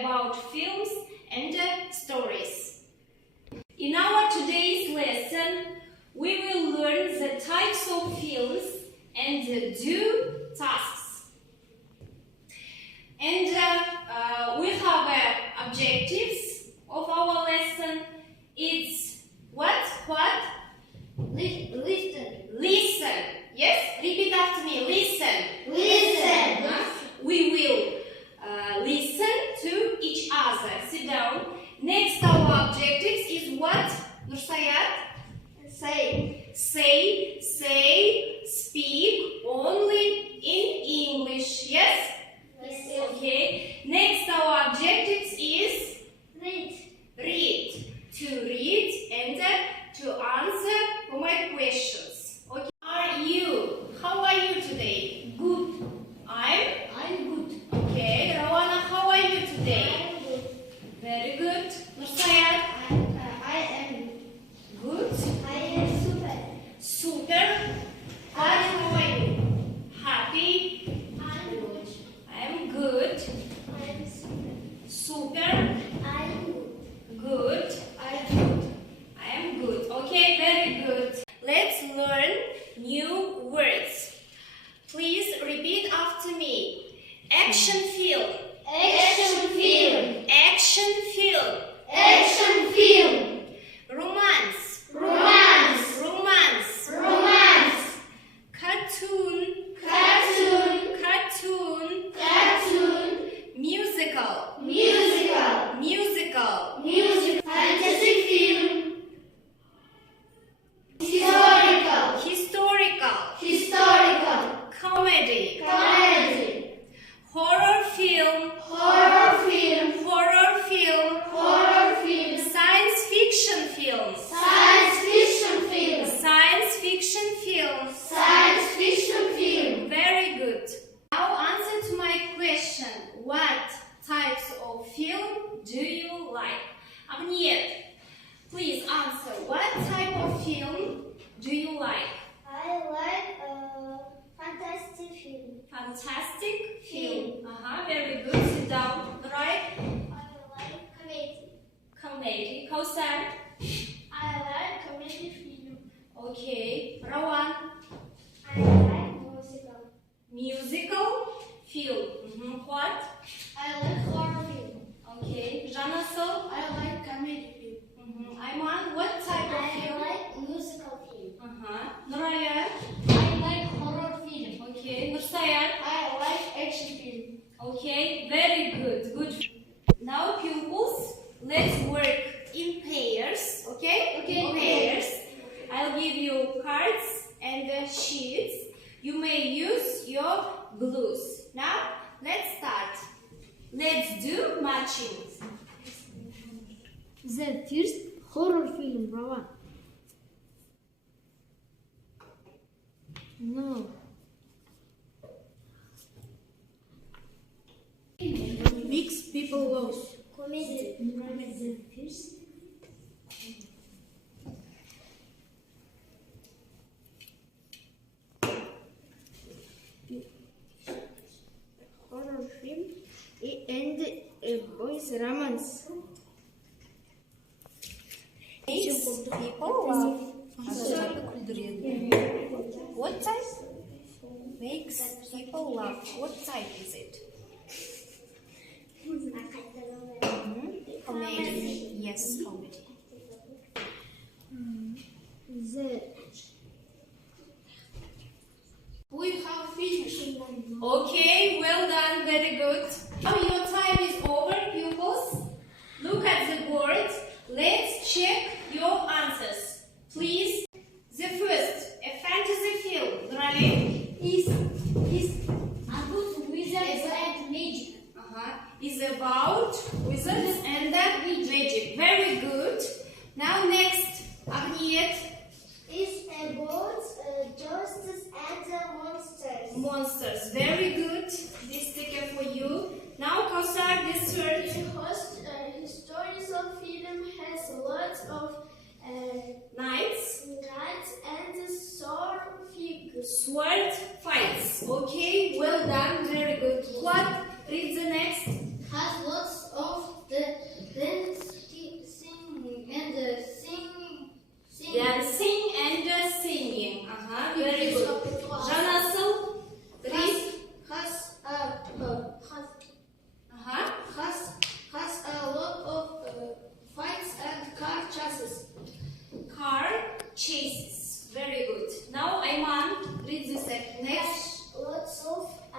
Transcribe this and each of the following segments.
about films and stories. In our today's lesson, we will learn the types of films and do tasks. And we have objectives of our lesson. It's what? Listen. Yes? Repeat after me. Listen. We will listen to each other. Sit down. Next, our objectives is what? Nursayat? Say, speak only in English. Yes? Yes. Okay. Next, our objectives is Read. to read and to answer for my questions. Okay. How are you today? Good. I'm good. okay. Rawana, how are you today? I'm good. Very good. Nursayat? I am Good. I am super. Super. How are you? Happy? I'm good. I'm good. I'm super. Super. I'm good. Good. I'm good. I am good. Okay, very good. Let's learn new words. Please repeat after me. Action film. Action film. Action film. Action film. Romance. Romance. Romance. Romance. Cartoon. Cartoon. Cartoon. Cartoon. Musical. Musical. Musical. Music. Fantasy film. Historical. Historical. Historical. Comedy. Comedy. Horror film. Horror film. Horror film. Horror film. Science fiction film. Science fiction film. Science fiction film. Science fiction film. Very good. Now answer to my question. What types of film do you like? Agniet, please answer. What type of film do you like? I like fantastic film. Fantastic film. Very good. Sit down. Right? I like comedy. Comedy. Kausar. I like comedy film. Okay. Rawan. I like musical. Musical film. What? I like horror film. Okay. Janasıl. I like comedy film. Ayman, what type of I film? like musical film. Nuraya. I like horror film. Okay. Nursayat. I like action film. Okay. Very good. Good. Now, pupils, let's work in pairs. Okay? Okay. In pairs. I'll give you cards and sheets. You may use your glues. Now, let's start. Let's do matching. The first horror film, Rawan. No. Mix people voice. Comedy. The first. Horror film and boys romance. Mix people love. What type? Makes people laugh. What type is it? Comedy. Yes, comedy. We have finished. Okay, well done, very good. Now your time is over, pupils. Look at the board. Let's check your answers. Please. The first, a fantasy film. Nurali? Is about wizards and magic. Is about wizards and magic. Very good. Now next, Agniet. Is about ghosts and monsters. Monsters. Very good. This sticker for you. Now Kausar, this third. Historical film has lots of Knights. and sword figures. Sword fights. Okay, well done. Very good. What? Read the next. Has lots of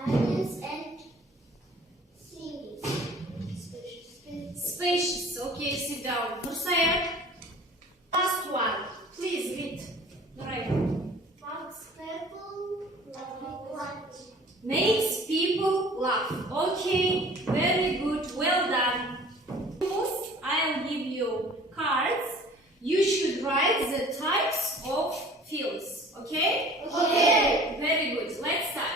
Science and singing. Spacious. Okay, sit down. Nursayat. Last one. Please read. Nuray. Makes people laugh. Okay, very good. Well done. I'll give you cards. You should write the types of films. Okay? Okay. Very good. Let's start.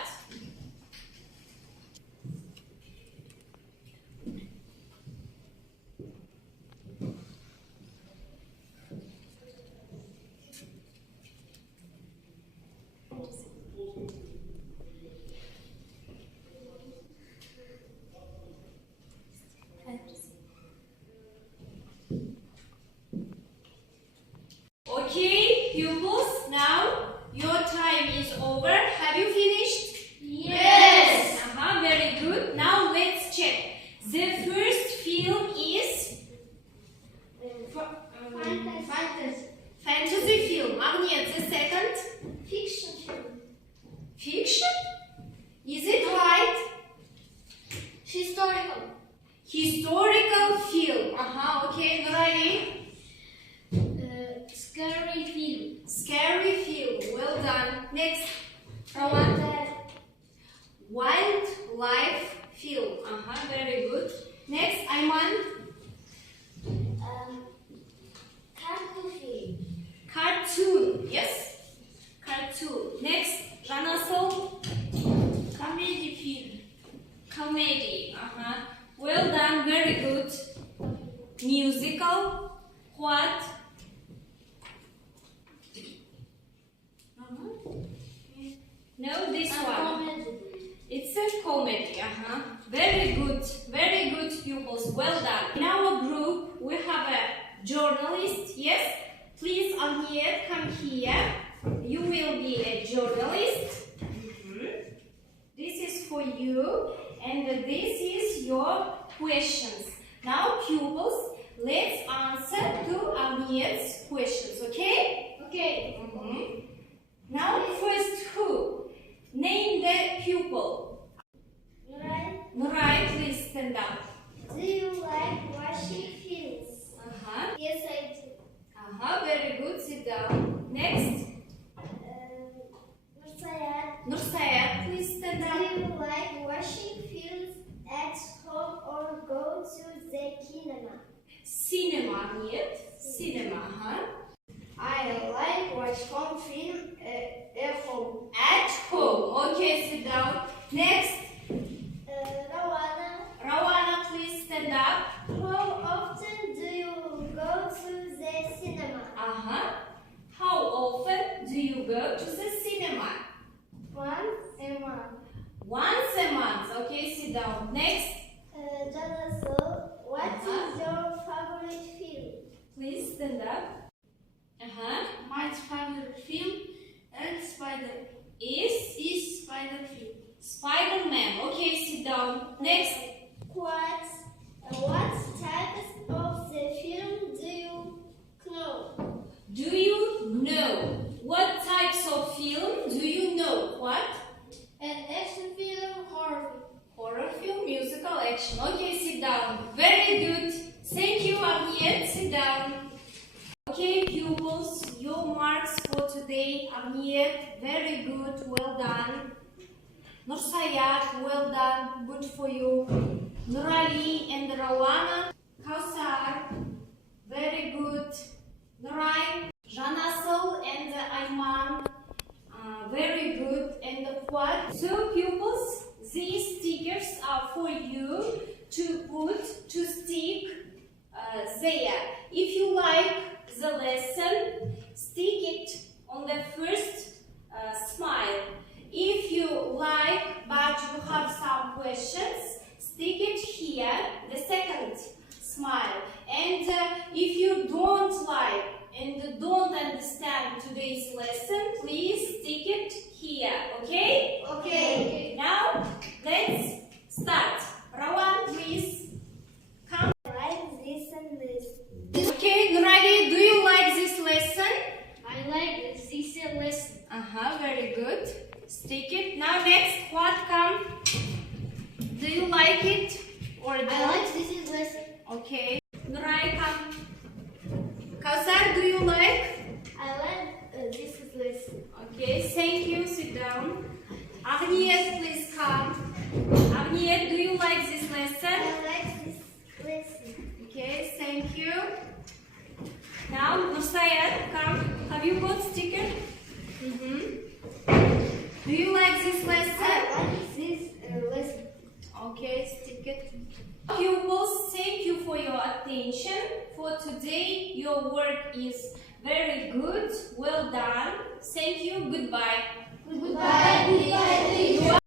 Okay, pupils, now your time is over. Have you finished? Yes. Very good. Now let's check. The first film is fantasy film. Agnes, the second? Fiction film. Fiction? Is it right? Historical. Historical film. Okay, Nurali? Scary film. Scary film. Well done. Next. Rawan? Wildlife film. Very good. Next, Ayman? Cartoon film. Cartoon. Yes? Cartoon. Next, Janasol? Comedy film. Comedy. Well done. Very good. Musical? What? No, this one. Comedy. It's a comedy. Very good. Very good, pupils. Well done. In our group, we have a journalist. Yes? Please, Agniet, come here. You will be a journalist. This is for you. And this is your questions. Now, pupils, let's answer to Agniet's questions. Okay? Okay. Now, first who? Name the pupil. Nurai, please stand up. Do you like watching films? Yes, I do. Very good. Sit down. Next. Nursayat, please stand Do up. you like watching films at home or go to the cinema? Cinema, нет? Cinema, I like watch home film at home. At home. Okay, sit down. Next. Rawana, please stand up. How often do you go to the cinema? How often do you go to the cinema? Once a month. Once a month. Okay, sit down. Next. Jonathan, what is your favorite film? Please stand up. My favorite film and Spider Is Spider film. Spider-Man. Okay, sit down. Next. What types of the film do you know? Do you know? What types of film do you know? What? An action film, horror film. Horror film, musical, action. Okay, sit down. Very good. Thank you, Agniet. Sit down. Okay, pupils, your marks for today. Agniet, very good. Well done. Nursayat, well done. Good for you. Nurali and Rawana. Kausar, very good. Nurai, Janasol and Ayman, very good. And what? So, pupils, these stickers are for you to stick there. If you like the lesson, stick it on the first smile. If you like but you have some questions, stick it here, the second smile. And if you don't like and don't understand today's lesson, please stick it here, okay? Okay. Now, let's start. Rawan, please come. Like this and this. Okay, Nurali, do you like this lesson? I like this lesson. Very good. Stick it. Now next, what come? like it? Or I like this is lesson. Okay. Nuray, come. Kausar, do you like? I like this is lesson. Okay, thank you. Sit down. Agniet, please come. Agniet, do you like this lesson? I like this lesson. Okay, thank you. Now, Nursayat, come. Have you got sticker? Do you like this lesson? I like this lesson. Okay, stick it. Pupils, thank you for your attention. For today, your work is very good. Well done. Thank you. Goodbye. Goodbye. Goodbye.